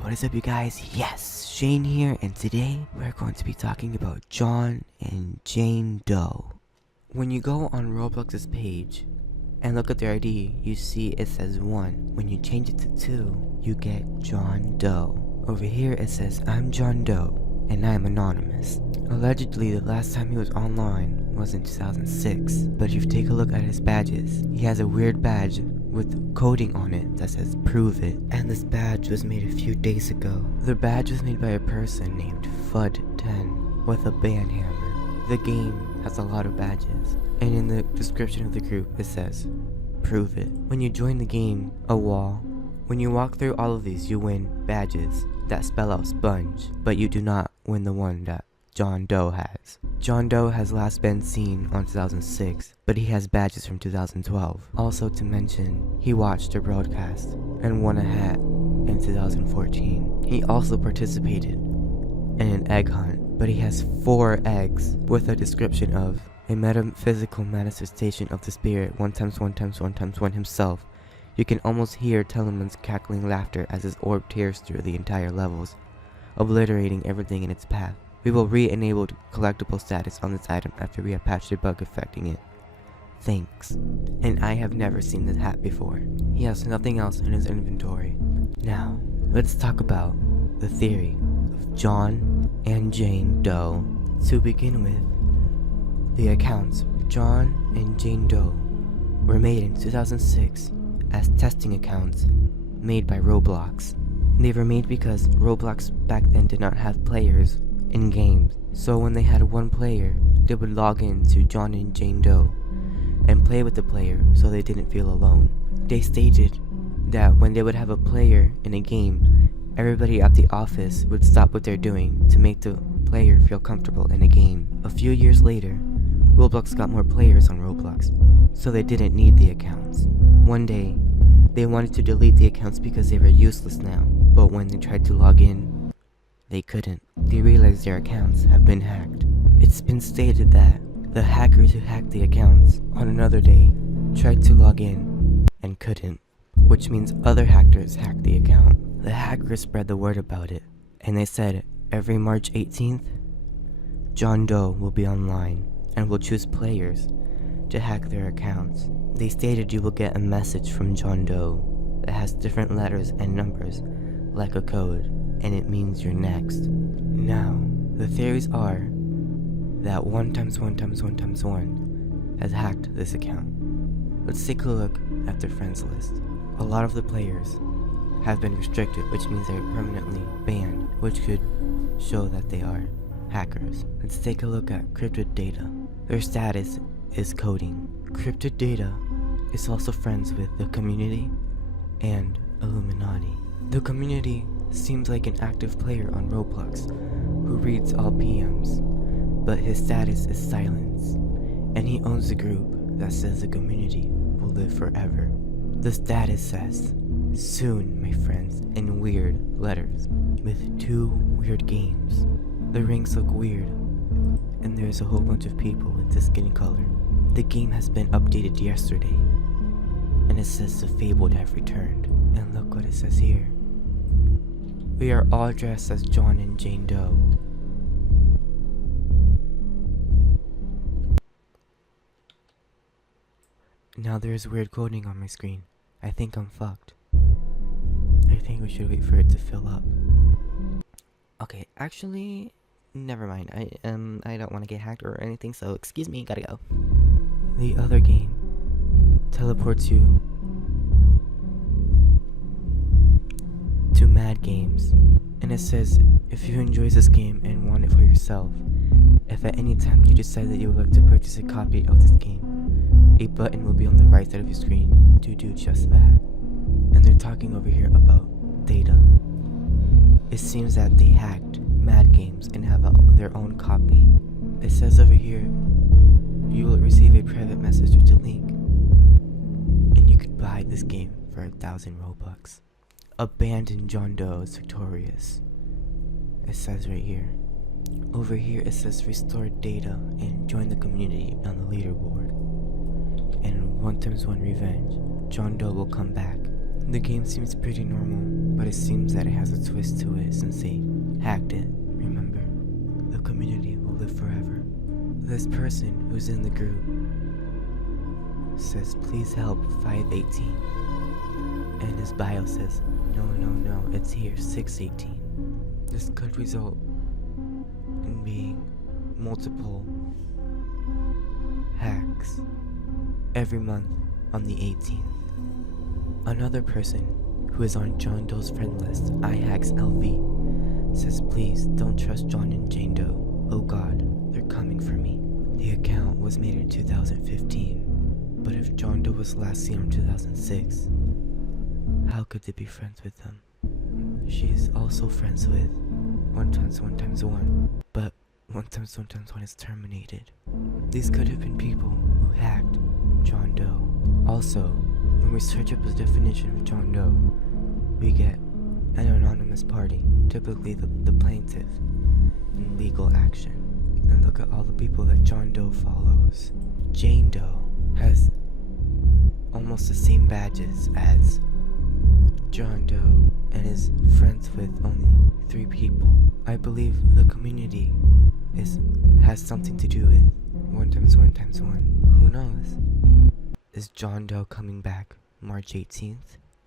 what is up you guys? Yes, Shane here, and today we're going to be talking about John and Jane Doe. When you go on Roblox's page and look at their ID, you see it says 1. When you change it to 2, you get John Doe. Over here it says, I'm John Doe, and I'm anonymous. Allegedly, the last time he was online was in 2006, but if you take a look at his badges, he has a weird badge with coding on it that says prove it, and this badge was made a few days ago. The badge was made by a person named FUD10 with a band hammer. The game has a lot of badges, and in the description of the group it says prove it. When you join the game, a wall. When you walk through all of these, you win badges that spell out sponge, but you do not win the one that John Doe has. John Doe has last been seen on 2006, but he has badges from 2012. Also to mention, he watched a broadcast and won a hat in 2014. He also participated in an egg hunt, but he has 4 eggs with a description of a metaphysical manifestation of the spirit 1 times 1 times 1 times 1 himself. You can almost hear Teleman's cackling laughter as his orb tears through the entire levels, obliterating everything in its path. We will re-enable collectible status on this item after we have patched a bug affecting it. Thanks. And I have never seen this hat before. He has nothing else in his inventory. Now, let's talk about the theory of John and Jane Doe. To begin with, the accounts John and Jane Doe were made in 2006 as testing accounts made by Roblox. They were made because Roblox back then did not have players in games, so when they had one player, they would log in to John and Jane Doe and play with the player so they didn't feel alone. They stated that when they would have a player in a game, everybody at the office would stop what they're doing to make the player feel comfortable in a game. A few years later, Roblox got more players on Roblox, so they didn't need the accounts. One day, they wanted to delete the accounts because they were useless now, but when they tried to log in, they couldn't. They realized their accounts have been hacked. It's been stated that the hackers who hacked the accounts on another day tried to log in and couldn't, which means other hackers hacked the account. The hackers spread the word about it, and they said every March 18th, John Doe will be online and will choose players to hack their accounts. They stated you will get a message from John Doe that has different letters and numbers like a code, and it means you're next. Now, the theories are that 1 times 1 times 1 times 1 has hacked this account. Let's take a look at their friends list. A lot of the players have been restricted, which means they're permanently banned, which could show that they are hackers. Let's take a look at cryptid data. Their status is coding. Cryptid data is also friends with the community and Illuminati. The community seems like an active player on Roblox who reads all PMs, but his status is silence, and he owns a group that says the community will live forever. The status says, soon, my friends, in weird letters, with 2 weird games. The rings look weird, and there's a whole bunch of people with the skin color. The game has been updated yesterday, and it says the fabled have returned, and look what it says here. We are all dressed as John and Jane Doe. Now there's weird coding on my screen. I think I'm fucked. I think we should wait for it to fill up. Okay, actually, never mind. I don't want to get hacked or anything, so excuse me, gotta go. The other game teleports you to Mad Games, and it says if you enjoy this game and want it for yourself, if at any time you decide that you would like to purchase a copy of this game, a button will be on the right side of your screen to do just that. And they're talking over here about data. It seems that they hacked Mad Games and have their own copy. It says over here, you will receive a private message with a link, and you could buy this game for 1,000 Robux. Abandoned John Doe is victorious. It says right here. Over here it says restore data and join the community on the leaderboard. And 1 times 1 revenge, John Doe will come back. The game seems pretty normal, but it seems that it has a twist to it since they hacked it. Remember, the community will live forever. This person who's in the group says, please help 518. And his bio says, no, it's here, 618. This could result in being multiple hacks every month on the 18th. Another person who is on John Doe's friend list, iHacksLV, says, please don't trust John and Jane Doe. Oh God, they're coming for me. The account was made in 2015, but if John Doe was last seen in 2006, how could they be friends with them? She's also friends with 1 times 1 times 1, but 1 times 1 times 1 is terminated. These could have been people who hacked John Doe. Also, when we search up the definition of John Doe, we get an anonymous party, typically the plaintiff, in legal action. And look at all the people that John Doe follows. Jane Doe has almost the same badges as John Doe and is friends with only 3 people. I believe the community has something to do with 1 times 1 times 1. Who knows? Is John Doe coming back March 18th?